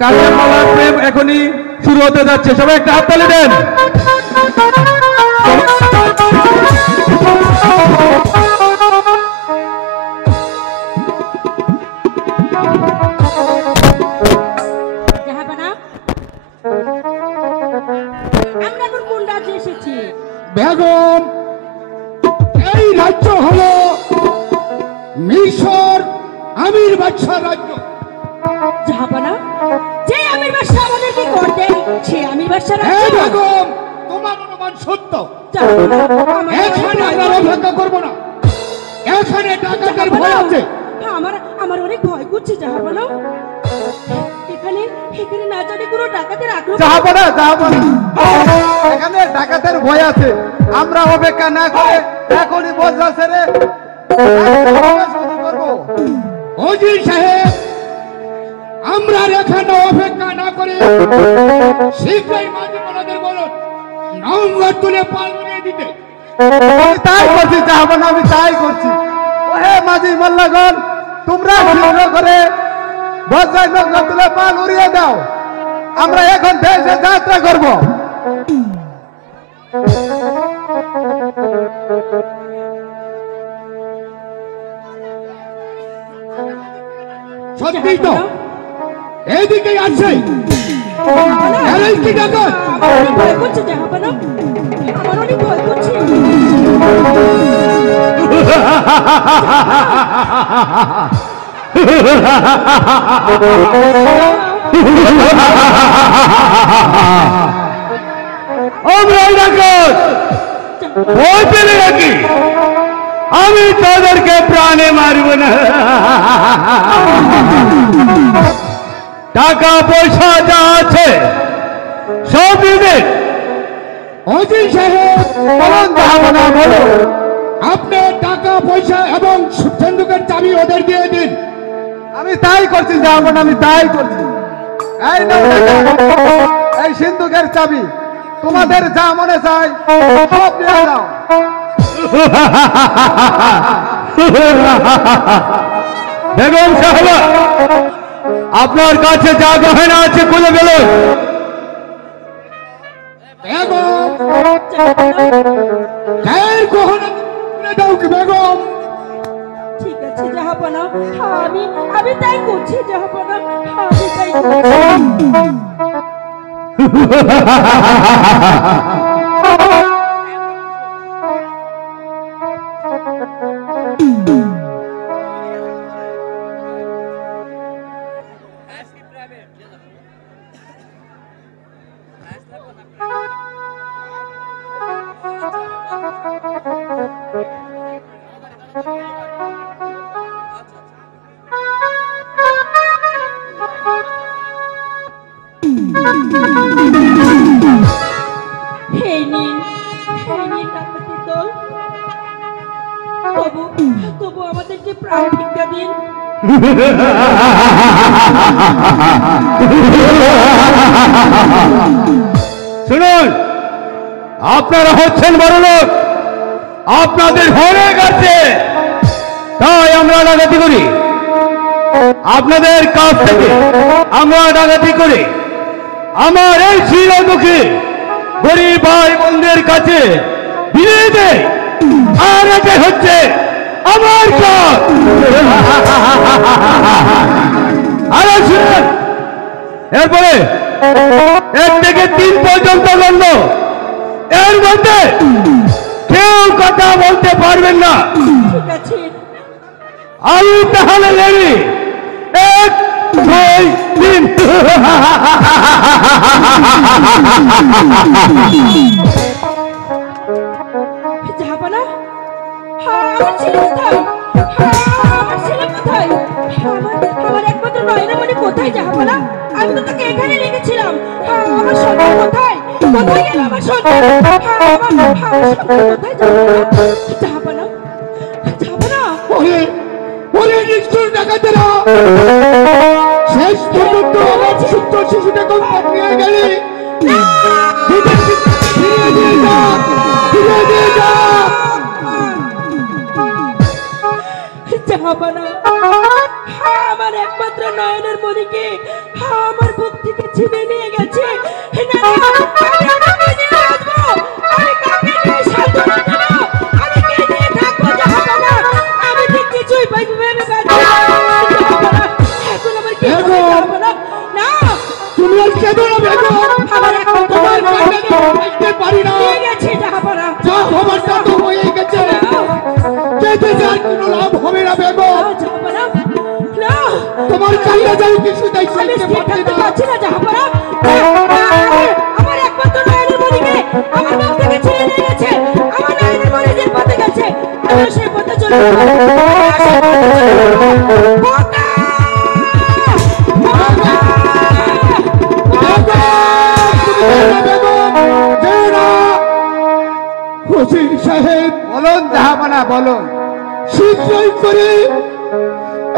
কালিয়ামালার প্রেম এখনই শুরু হতে যাচ্ছে, সবাই একটা হাততালি দেন। আমরা এখন কোন রাজ্যে এসেছি? বেগম, এই রাজ্য হলো মিশর আমির বাদশাহ রাজ্য। জাহাপানা, যে আমির বাদশাহ আমাদেরকে কর দেয় সে আমির বাদশাহ হ্যাঁ রাজ্য। বেগম, তোমার অনুমান সত্য। জাহাপানা, এখানে আমরা অপেক্ষা করবো না, এখানে ডাকাতের ভয় আছে। আমার অনেক ভয় করছে জাহাপানা। এখানে এখানে না জানি কোনো ডাকাতের আক্রমণ। জাহাপানা, এখানে ডাকাতের ভয় আছে। আমরা অপেক্ষা না করে এখনই বজরা ছেড়ে শুরু করবো। ওজির সাহেব, আমরা এখানে অপেক্ষা না করে শীঘ্রই মাঝি মোলাদের বলুন নৌকা তুলে পাল নিয়ে দিতে। আমি তাই করছি জাহাপানা, আমি তাই করছি। ওহে মাঝি মোল্লাগণ, তোমরা শীঘ্র করে বজ্রায় নৌকা তুলে পাল উড়িয়ে দাও। আমরা এখন দেশে যাত্রা করব। সত্যি তো এইদিকেই আছে। এরাই কি ডাকাত? আমার অনেক ভয় করছে জাহাপানা, আমার অনেক ভয় করছে। আমি তাদেরকে প্রাণে মারব না। টাকা পয়সা যা আছে সব দিবে। ওজির সাহেব, বলুন জাহাপানা, বলুন আপনি টাকা পয়সা এবং সিন্ধুকের চাবি ওদের দিয়ে দিন। আমি তাই করছি জাহাপানা, আমি তাই করছি। এই নাও টাকা, এই সিন্ধুকের চাবি, তোমাদের যা মনে চায় সব দিয়ে দাও। বেগম সাহেবা, আপনার কাছে যা গহনা আছে খুলে ফেলুন। বেগম, গায়ের গহনা খুলে দাও কি বেগম? ঠিক আছে জাহাপানা, আমি তাই করছি জাহাপানা, আমি তাই করছি। এই নিন ডাকাতের দল। তবু আমাদেরকে প্রাণ ভিক্ষা দিন। শুনুন, আপনারা হচ্ছেন বড় লোক, আপনাদের হয়ে গেছে, তাই আমরা ডাকাতি করি। আপনাদের কাছ থেকে আমরা ডাকাতি করি আমার এই শিরোমুখী গরিব ভাই বোনদের কাছে বিলিয়ে দেয়। আর এটা হচ্ছে আমার কাজ। আরে শুনুন, এরপরে 1 থেকে 3 পর্যন্ত গণ্য, এর মধ্যে কেউ কথা বলতে পারবেন না। ঠিক আছে। আমি তাহলে লেবি 1, 2, 3। জাহাপানা, আমার ছেলে কোথায়? আমার ছেলে কোথায়? আমার একমাত্র নয়নামণি কোথায় জাহাপানা? আমি তো তাকে এখানে রেখেছিলাম। আমার সন্তান কোথায়? কোথায় গেল আমার সন্তান? আমার সন্তান কোথায় জাহাপানা? জাহাপানা, ওরে নিষ্ঠুর ডাকাতেরা, শেষ পর্যন্ত আমার সুস্থ শিশুটাকে নিয়ে গেলি। ফিরিয়ে দিয়ে যা, ফিরিয়ে দিয়ে যা। জাহাপনা, আমার একমাত্র নয়নের মনিকে আমার বুক থেকে ছিনে নিয়ে গেছে। না, আমি আমাকে নিয়ে আসবো, আমি কাকে নিয়ে সান্ত্বনা দেবো, আমি কে নিয়ে থাকবো জাহাপনা? আমি ঠিক কিছুই ভেবে পাচ্ছি না জাহাপনা। এখন আমার কি হবে জাহাপনা? না, তুমি আর কেঁদো না বেগম, আমার একমাত্র তোমার নয়নের কান্না দেখে থাকতে পারি না। নিয়ে গেছে জাহাপনা। যা হবার তা তো হয়ে গেছে, যেতে যার কোনো লাভ হবে না বেগম। জাহাপনা, না, তোমার কান্না যাই কিছু তাই আমি সইতে স্থির পারছি থাকতে না। পারছি না জাহাপনা। আমার একমাত্র নয়নের মনিকে আমার বুক থেকে ছিনে নিয়ে গেছে। আমার নয়নের মনি যে পথে গেছে, আমি সেই পথে চলে যাবো। খোকা! খোকা! হোসেন সাহেব, বলুন জাহাপনা বলুন। শীঘ্রই করে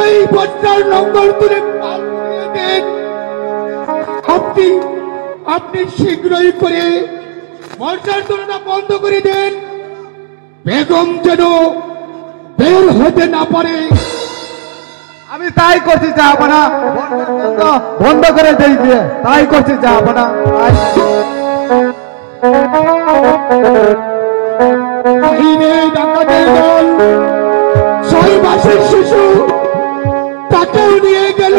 এই বস্তার লঙ্গর তুলে পাল ঘুরিয়ে দেন। আপনি শীঘ্রই করে বর্ষার তুলনা বন্ধ করে দেন, বেগম যেন বের হতে না পারে। আমি তাই করছি জাহাপনা, বন্ধ করে দেই দিয়ে তাই করছি জাহাপনা। বাহিরে ডাকাতের দল 6 মাসের শিশু তাকেও নিয়ে গেল।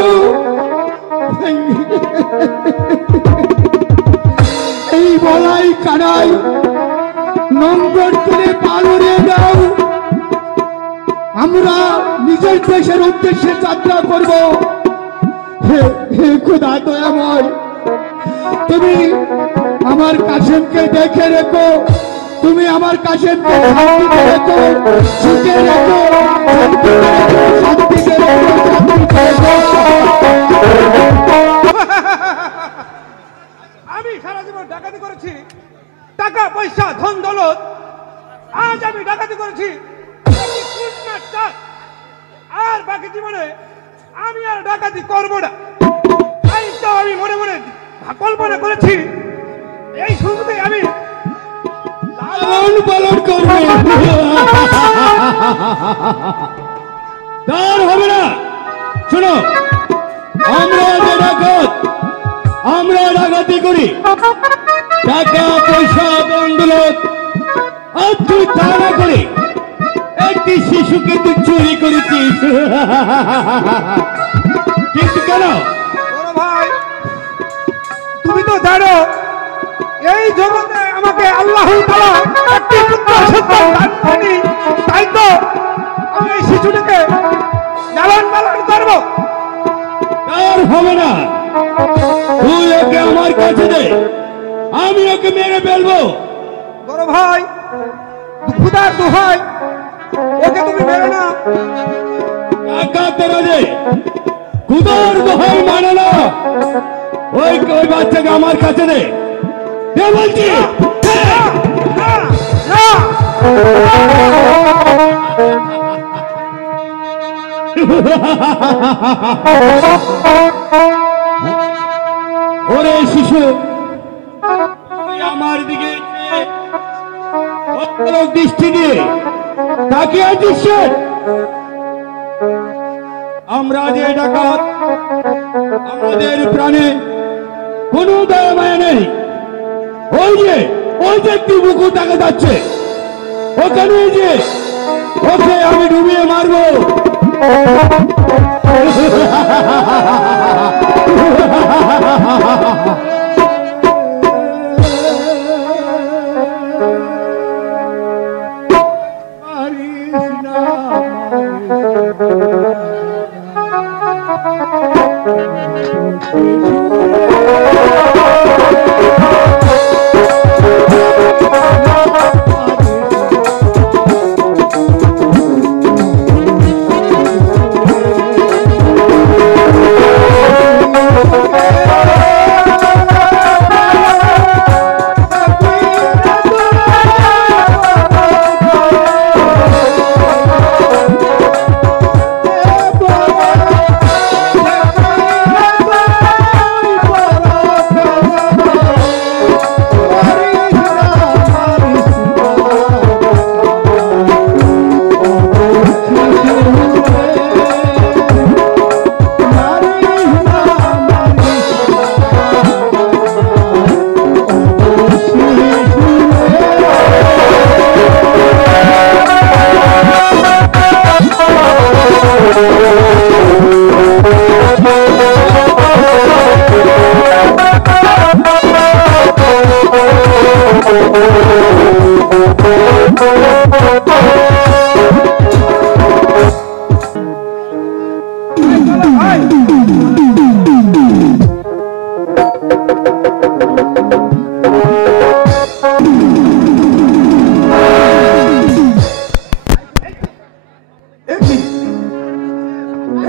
এই বলাই কানাই নম্বর তুলে পাল উড়িয়ে দাও। আমরা নিজের দেশের উদ্দেশ্যে যাত্রা করব। হে হে খোদা দয়াময়, তুমি আমার কাসেমকে দেখে রেখো, তুমি আমার কাসেমকে শান্তিতে রেখো, সুখে রেখো, শান্তিতে রেখো, শান্তিতে রেখো, শান্তিতে রেখো। আমি সারা জীবন ডাকাতি করেছি, টাকা পয়সা ধন দৌলত। আজ আমি ডাকাতি করেছি একটি কুটনার চাল। আর বাকি জীবনে আমি আর ডাকাতি করবো না। তাই তো আমি মনে মনে কল্পনা করেছি এই সুযোগে আমি লালন পালন করবে। তার হবে না। শোনো, আমরা যে আমরা ডাকাতি করি, টাকা পয়সা বন্দৌলত, আর তুই তা না করে একটি শিশুকে তুই চুরি করেছিস। কিন্তু কেন? বড় ভাই, তুমি তো জানো এই জগতে আমাকে আল্লাহ তাআলা একটি পুত্র সন্তান দান করেনি। তাই তো আমি এই শিশুটিকে লালন পালন করব। আর হবে না, তুই ওকে আমার কাছে দে, আমি ওকে মেরে ফেলবো। বড় ভাই, খুদার দোহাই, ওকে তুমি মেরো না। টাকা তেরা দে, খুদার দোহাই মানে না। ওই বাচ্চাকে আমার কাছে দে, দে বলছি। না, না, ওরে শিশু, তুই আমার দিকে অপলক দৃষ্টি দিয়ে তাকিয়ে আছিস। আমরা যে ডাকাত, আমাদের প্রাণে কোনো দয়া মায়া নেই। ওই যে একটি বুকু দেখা যাচ্ছে, ওখানে যে ওকে আমি ডুবিয়ে মারবো।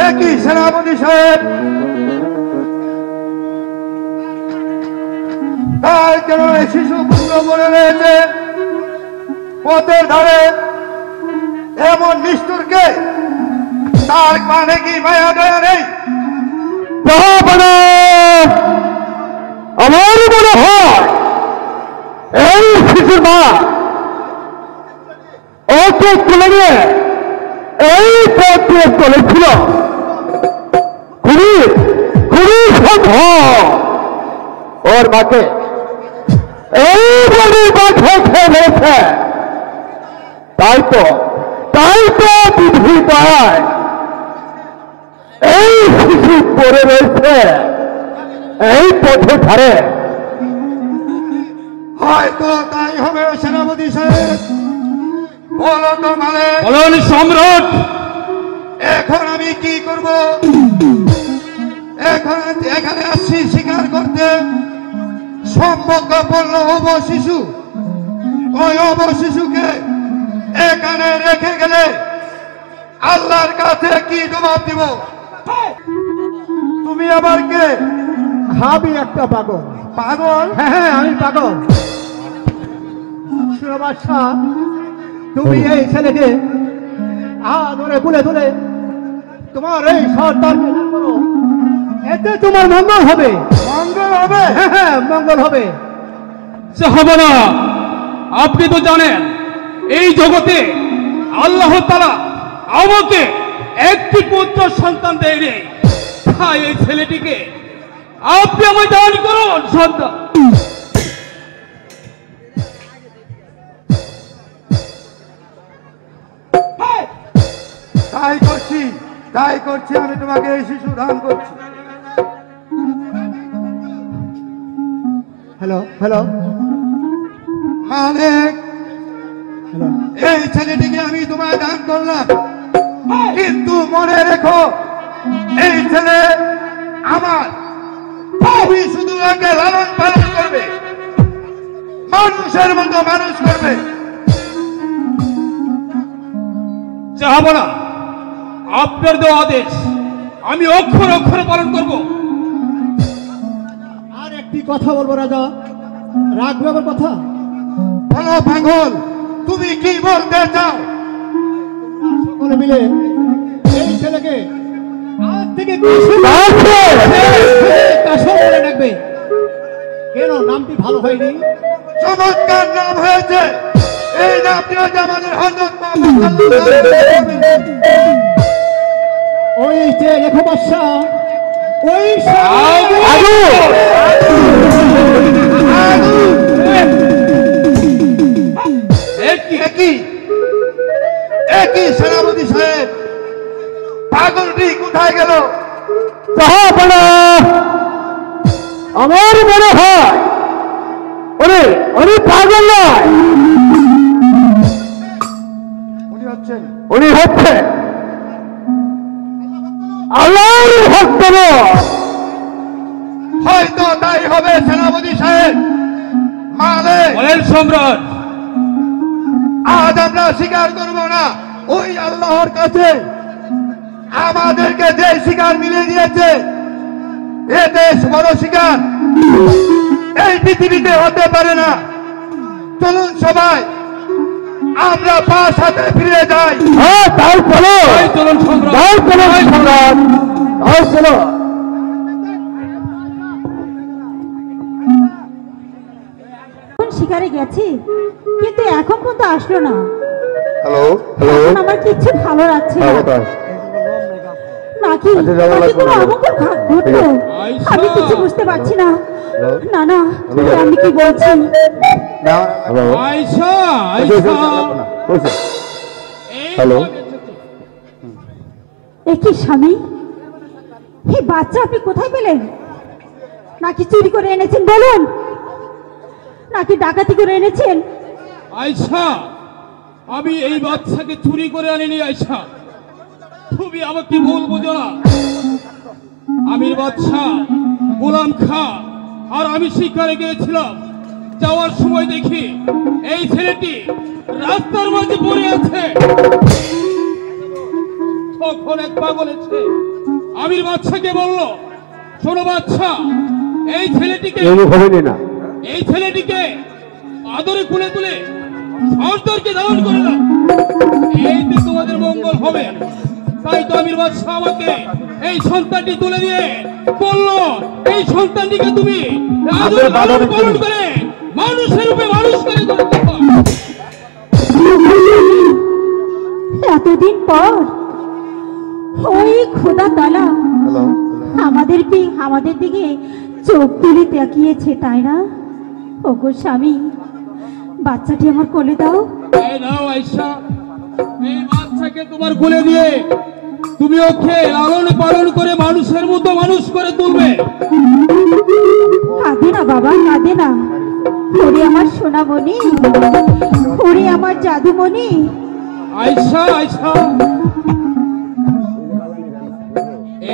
একই সেনাপতি সাহেব, তার কেন এই শিশু পুত্র বলে রয়েছে পথের ধারে এমন নিষ্ঠুরকে? তার মানে কি মায়া দয়া নেই? আমার মনে হয় এই শিশুর মা ওকে তুলে নিয়ে এই পথ দিয়ে চলেছিল। খুবই খুবই সম্ভব ওর মাকে এই বলে মাঠে খেয়ে মেরেছে। তাই তো বিধি পায় এই শিশু পড়ে রয়েছে এই পথে ধারে। হয়তো তাই হবে সেনাপতি সাহেব। বলো তো মানে বলুন সম্রাট, এখন আমি কি করব? এখন এখানে আসছি শিকার করতে। সম্ভবপূর্ণ অব শিশু, ওই অব শিশুকে এখানে রেখে গেলে আল্লাহর কাছে কি জবাব দিব? তুমি আবার কে? আমি একটা পাগল। পাগল? হ্যাঁ আমি পাগল। বাদশা, তুমি এই ছেলেকে ধরে তুলে তুলে তোমার এই সন্তানকে দান করো। এতে তোমার মঙ্গল হবে। মঙ্গল হবে? হ্যাঁ মঙ্গল হবে। জাহাবনা, আপনি তো জানেন এই জগতে আল্লাহ তাআলা আমাকে একটি পুত্র সন্তান দেয়নি। তাই এই ছেলেটিকে আপনি আমায় দান করুন সন্তান। তাই করছি, আমি তোমাকে এই শিশু দান করছি। হ্যালো হ্যালো মালিক, হ্যালো। এই ছেলেটিকে আমি তোমায় দান করলাম, কিন্তু মনে রেখো এই ছেলে আমার। তুমি শুধু একে লালন পালন করবে, মানুষের মতো মানুষ করবে। জাহাবনা, আপনার দেওয়া আদেশ আমি অক্ষর অক্ষর পালন করব। আর একটি কথা বলবো রাজা, রাখবে আমার কথা? বলো পাগল, তুমি কি বলতে চাও? সকলে মিলে এই ছেলেকে আজ থেকে কাশম বলে ডাকবে। কেন নামটি ভালো হয়নি? চমৎকার নাম হয়েছে। এই নামটি হচ্ছে আমাদের হযরত মুহাম্মদ সাল্লাল্লাহু আলাইহি ওয়াসাল্লাম। ওই যে লেখো বাদশা, ওই একই সেনাপতি সাহেব, পাগলটি কোথায় গেল? আমার মনে হয় উনি পাগল নয়, উনি হচ্ছে আল্লাহর ভক্ত। হয়তো তাই হবে সেনাপতি সাহেব। মালিক, বলেন সম্রাট। আজ আমরা স্বীকার করব না ওই আল্লাহর কাছে আমাদেরকে যে শিকার মিলিয়ে দিয়েছে, এতে বড় শিকার এই পৃথিবীতে হতে পারে না। চলুন সবাই আমরা পাঁচ হাতে ফিরে যাই। হ্যাঁ তাই চলো, তাই চলুন সম্রাট। তাই চলো সম্রাট, তাই চলো। শিকারে গেছি কিন্তু এখন পর্যন্ত আসলো না। হ্যালো এখন আমার কিচ্ছু ভালো লাগছে না। নাকি নাকি কোনো অমঙ্গল ঘটলো? আমি কিছু বুঝতে পারছি না। না না, আমি কি বলছি? আয়শা, আয়শা। হ্যালো। এ কি স্বামী, এই বাচ্চা আপনি কোথায় পেলেন? নাকি চুরি করে এনেছেন বলুন, নাকি ডাকাতি করে এনেছেন? আয়শা, আমি এই বাচ্চাকে চুরি করে আনিনি। আয়শা, তুমি আমাকে ভুল বুঝো না। আমির বাদশা গোলাম খা আর আমি শিকারে গিয়েছিলাম। যাওয়ার সময় দেখি এই ছেলেটি রাস্তার মাঝে পড়ে আছে। তখন এক পাগল এসে আমির বাচ্চাকে বলল, শোনো বাচ্চা, এই ছেলেটিকে এই ছেলেটিকে আদরে কুলে তুলে সর্দারকে দান করে দাও, এইতে তোমাদের মঙ্গল হবে। তাই তো আমির বাদশা আমাকে এই সন্তানটি তুলে দিয়ে বলল, এই সন্তানটিকে তুমি আদর লালন পালন করে মানুষের রূপে মানুষ করে তোলো। এতদিন পর ওই খোদা তালা আমাদের দিকে চোখ তুলে তাকিয়েছে, তাই না? ওগো স্বামী, বাচ্চাটি আমার কোলে দাও। এই নাও আয়েশা, এই বাচ্চাকে তোমার কোলে দিয়ে তুমি ওকে লালন পালন করে মানুষের মতো মানুষ করে তুলবে। কাঁদে না বাবা, কাঁদে না। ওরে আমার সোনামণি, ওরে আমার জাদুমণি। আয়েশা, আয়েশা,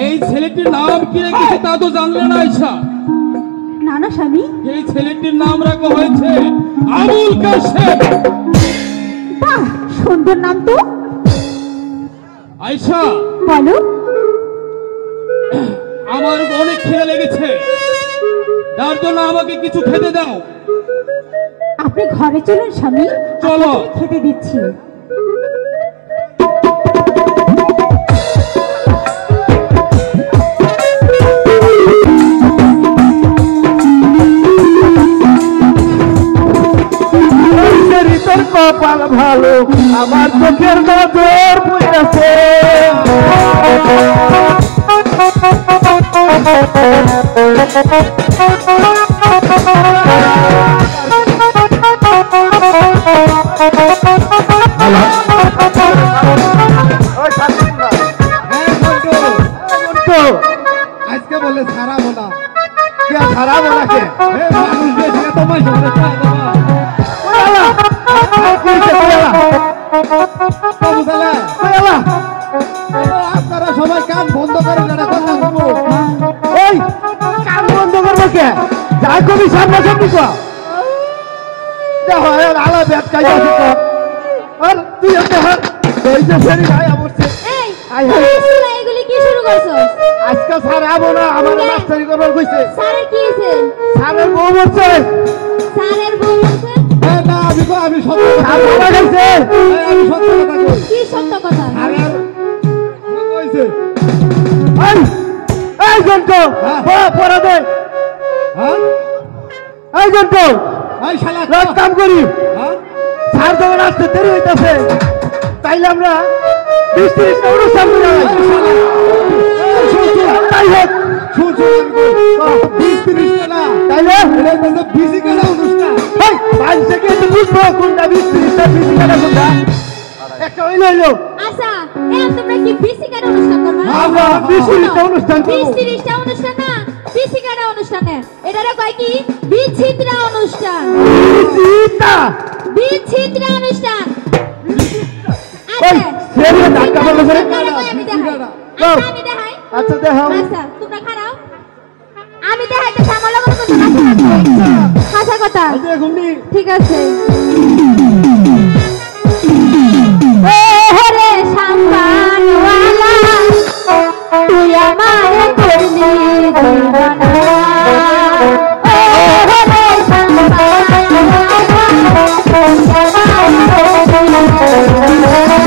এই ছেলেটির নাম কি রেখেছে তা তো জানলে না আয়েশা? না না স্বামী। এই ছেলেটির নাম রাখা হয়েছে আবুল কাশেম। বাহ, সুন্দর নাম তো। আয়েশা, বলো। আমার অনেক খিদে লেগেছে, তার জন্য আমাকে কিছু খেতে দাও। আপনি ঘরে চলুন স্বামী, চলো। আপনাকে খেতে দিচ্ছি। তোর কপাল ভালো, আমার চোখের নজর পড়েছে। আজকে বলে ছাড়াবো না, কে ছাড়াবো না? কে মানুষ বেশি তোমার সামনে আপনারা সবাই কান বন্ধ করেন, কথা বলবো। ওই কান বন্ধ করবো কে? যাই কবি সামনে সামনে দেখো আলো ব্যাট কাজ আর তুই এই যে ফেরি ভাই বলছে এগুলি কি শুরু করছো? আজকে স্যার আবো না, আমার মাস্টারি করবার কইছে। স্যারের কি হয়েছে? স্যারের বউ বলছে। স্যারের বউ বলছে? না আমি সত্য কথা গেছে। আমি সত্য কথা কই। কি সত্য কথা? ছাড়ের কইছে। এই জন্টু পড়া দে। হ্যাঁ এই জন্টু এই শালা রাত কাম করি। হ্যাঁ স্যার যখন আসতে দেরি হইতেছে, তাইলে আমরা 20-30টা অনুষ্ঠান করে যাই। তাই হোক, তাইলে বিসিকেলা অনুষ্ঠান বাইশ থেকে একটু বুঝবো কোনটা 20-30টা বিসিকেলা কোনটা। একটা হইলো আচ্ছা, তোমরা কি বিসিকার অনুষ্ঠান করবে? আমরা 20-30টা অনুষ্ঠান করব। 20-30টা অনুষ্ঠান না, বিসিকার অনুষ্ঠানে। এটারে কয় কি? বিচিত্রা অনুষ্ঠান। বিচিত্রা অনুষ্ঠান। ওই সেরে ধাক্কা বললো করে। আমি দেখাই। আমি দেখাই। আচ্ছা দেখাও। আচ্ছা, তোমরা খারাও। আমি দেখাইতে সামলা কোনো কথা হাসা কথা। দেখুন ঠিক আছে। ওরে সাম্পানওয়ালা, তুই আমারে করলি দিওয়ানা। ওরে সাম্পানওয়ালা, তুই আমারে করলি দিওয়ানা।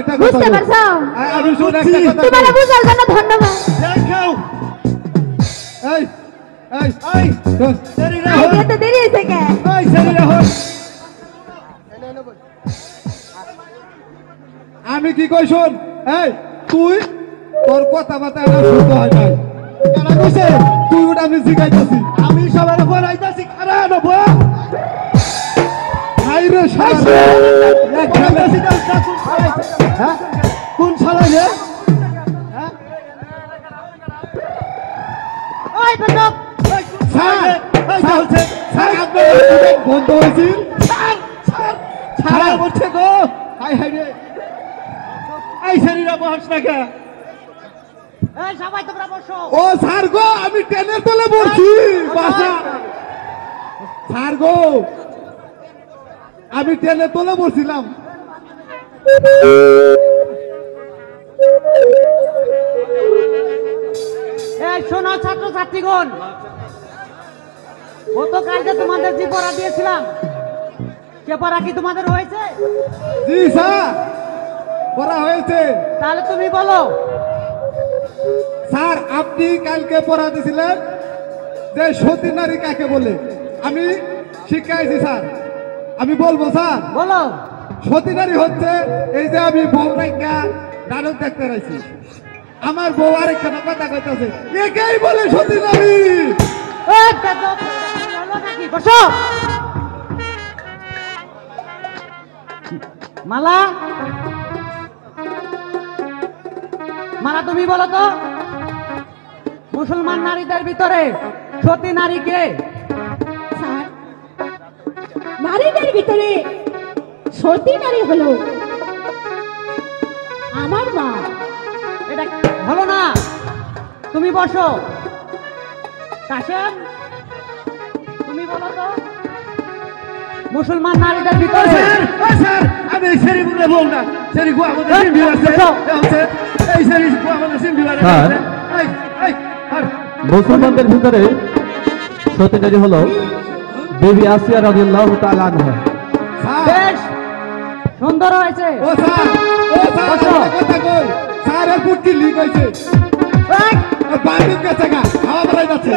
একটা কথা বুঝতে বলি। পারছো? আমি শুনে একটা কথা তোমার বলি। বুঝার জন্য ধন্যবাদ। দেখাও এই এই এই শোন। আইডিয়া তো দেরি হয়েছে কে? এই ছেলেরা হল আমি কি কই শোন, এই তুই তোর কথাবার্তা আমার শুনতে হয় নাই। কেন কইছে তুই ওটা আমি শিখাইতেছি। আমি সবার উপর আইতাছি খারাপ নব হাই রে শালা হ্যাঁ কোন শালা রে ওই বন্ধু, স্যার এই চলছে স্যার আপনার স্টুডেন্ট বন্ধ হয়েছিল। ছাড়া বলছে গো হাই হাই রে এই ছেলেরা বস না কে এই সবাই তোমরা বসো। ও স্যার গো আমি ট্রেনের তলে পড়ছি বাসা। স্যার গো আমি ট্রেনের তলে পড়ছিলাম। এই শোনো ছাত্র ছাত্রীগণ, গতকালকে তোমাদের যে পড়া দিয়েছিলাম সে পড়া কি তোমাদের হয়েছে? জি স্যার পড়া হয়েছে। তাহলে তুমি বলো। স্যার আপনি কালকে পড়া দিয়েছিলেন যে সতী নারী কাকে বলে, আমি শিখাইছি স্যার। আমি বলবো স্যার, বলো। সতী নারী হচ্ছে এই যে আমি বউ রাইকা নাটক দেখতে রাইছি, আমার বউ আরেকখানা কথা কইতাছে, একেই বলে সতী নারী। এই বেদব, বলো নাকি? বসো। মালা, মালা তুমি বলো তো, মুসলমান নারীদের ভিতরে সতী নারী কে? স্যার, নারীদের ভিতরে সতী নারী হলো আমার মা। এটা হলো না, তুমি বসো। কাশেম, তুমি বলো তো, মুসলমান নারীদের ভিতরে স্যার আমি এই ছেলে বলে বল না ছেলে গো আমাদের এই, সিন্ধি আছে বসো। এই ছেলে গো আমাদের সিন্ধি আছে স্যার। এই এই আর মুসলমানদের ভিতরে সতী নারী হলো বিবি আসিয়া রাদিয়াল্লাহু তাআলা আনহা। স্যার বেশ সুন্দর হয়েছে। ও স্যার বসো। একটা কথা কই, স্যার এর পুটকি লিক হইছে, এই, বান্ডিক কাছে গা হাওয়া বেরাই যাচ্ছে,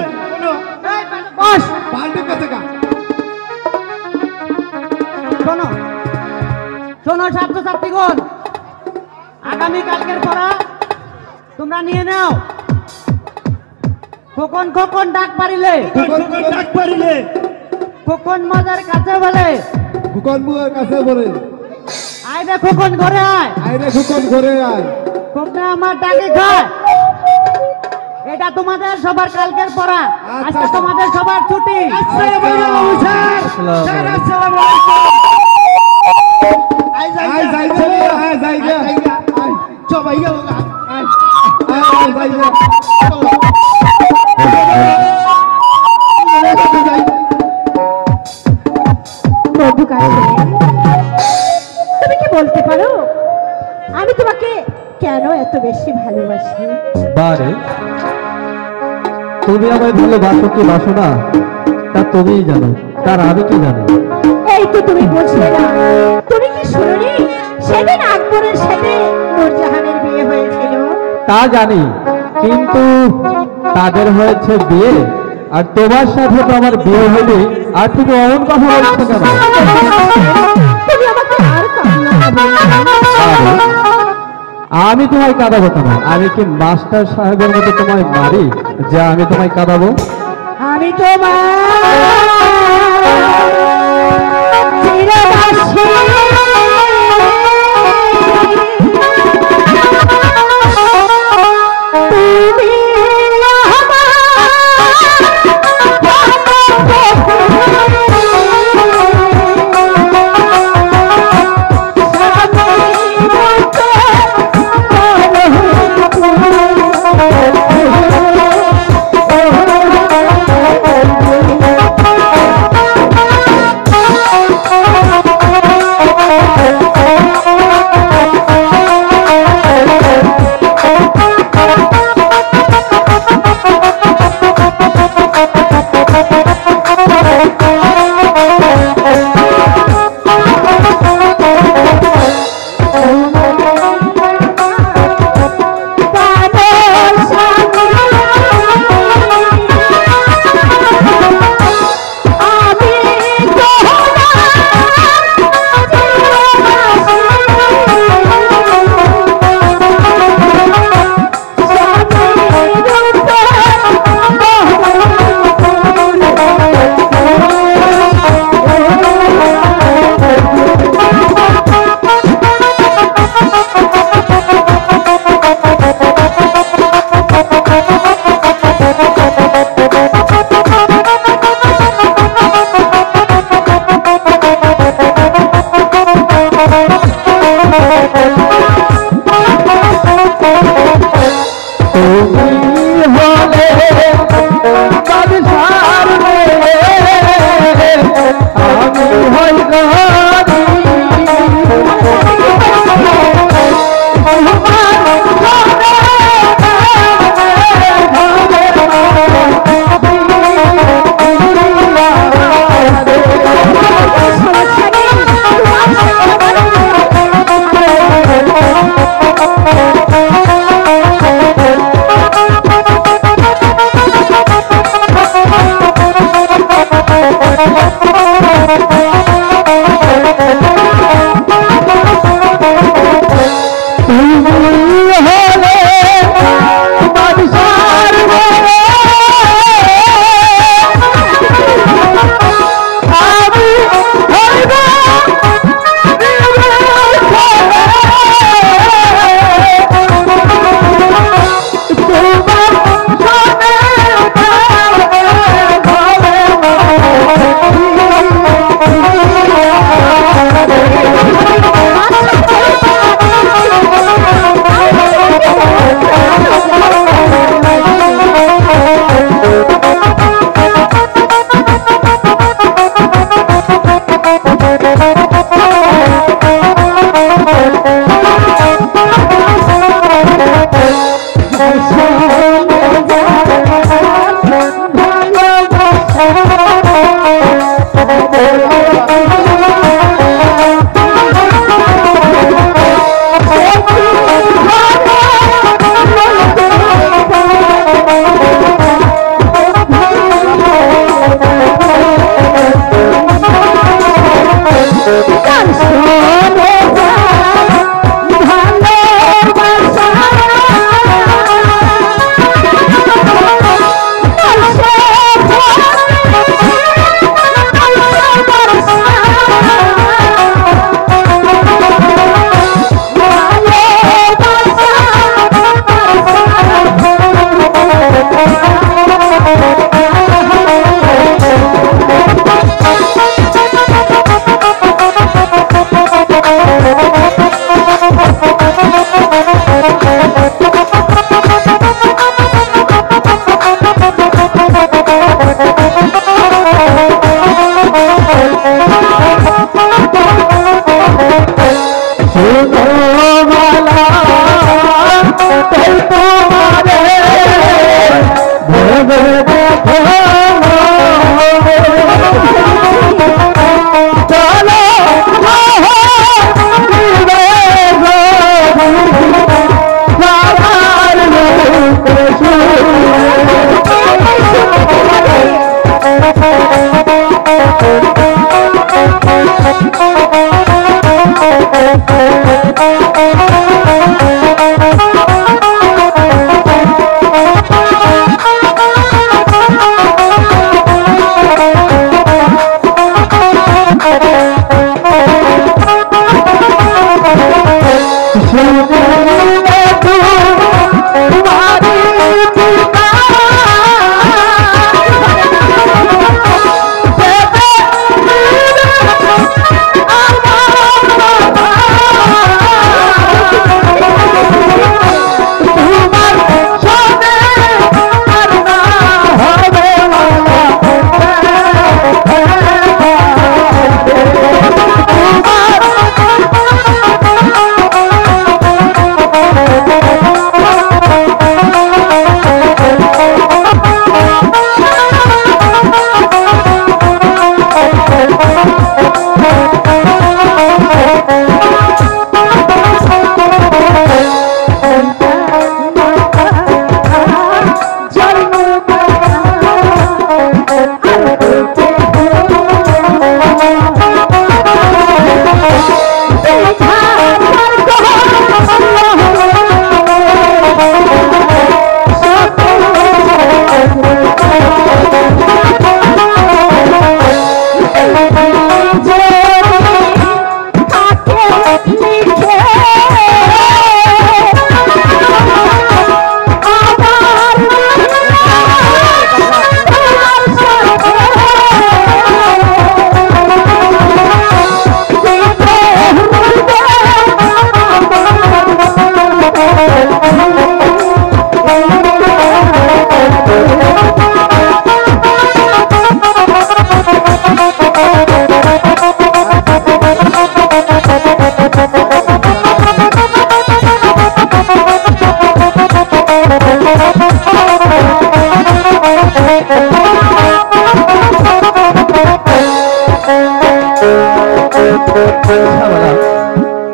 এই, বস। বান্ডিক কাছে গা। শোনো শোনো ছাত্র ছাত্রীগণ, আগামী কালকের পড়া তোমরা নিয়ে নাও। খোকন খোকন ডাক পারিলে, ডাক পারিলে খোকন মজার কাছে বলে, খুকন মুয়ের কাছে বলে, আয় রে খোকন ঘরে আয়, আইরে খুকন ঘরে আয়। খোকনে আমার ডাকে খায়। এটা তোমাদের সবার কালকের পড়া, আজকে তোমাদের সবার ছুটি। আসসালামু আলাইকুম স্যার আসসালামু স্যার আলাইকুম। আসসালামু আলাইকুম আয় যাইগে আয় যাইগে আয় সবাই গেল আয় আয় যাইগে বন্ধু কাছে তুমি কি বলতে পারো আমি তোমাকে কেন এত বেশি ভালোবাসি? বারে তুমি আমায় ভালোবাসো কি বাসো না তা তুমিই জানো, তার আমি কি জানি। এই তো তুমি বুঝলে না, তুমি কি শুনোনি সেদিন আকবরের সাথে নূরজাহানের বিয়ে হয়েছিল? তা জানি, কিন্তু তাদের হয়েছে বিয়ে আর তোমার সাথে তো আমার বিয়ে হয়নি, আর তুমি অমন কথা বলছো কেন? তুমি আমাকে আর কান্না আরে, আমি তোমায় কাঁদাবো কেন? আমি কি মাস্টার সাহেবের মতো তোমায় মারি যে আমি তোমায় কাঁদাবো? আমি তোমার চিরদাসী। তুমি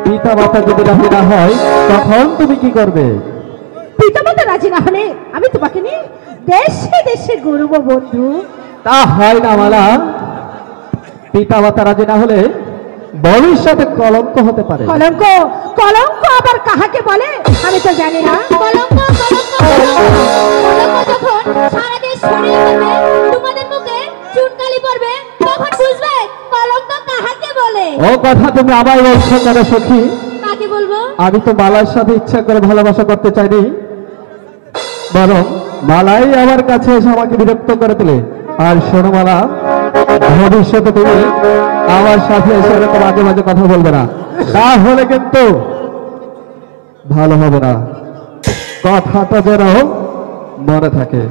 পিতা মাতা যদি রাজি না হয় তখন তুমি কি করবে? পিতামাতা রাজি না হলে আমি তোমাকে নিয়ে দেশে দেশে ঘুরব বন্ধু। তা হয় না মালা, পিতা মাতা রাজি না হলে ভবিষ্যতে কলঙ্ক হতে পারে। কলঙ্ক? কলঙ্ক আবার কাহাকে বলে আমি তো জানি না। কলঙ্ক কলঙ্ক কলঙ্ক যখন সারা দেশ ছড়িয়ে যাবে, তোমাদের মুখে চুনকালি পড়বে, তখন বুঝবে কলঙ্ক কাহাকে বলে। ও কথা তুমি আবার বলছো কেন সখী? কাকে বলবো? আমি তো মালার সাথে ইচ্ছা করে ভালোবাসা করতে চাইনি, বরং মালাই আমার কাছে এসে আমাকে বিরক্ত করে তোলে। আর শোনো মালা, ভবিষ্যতে তুমি আমার সাথে এসে এরকম মাঝে মাঝে কথা বলবে না, তাহলে কিন্তু ভালো হবে না। কথাটা যেন মনে থাকে।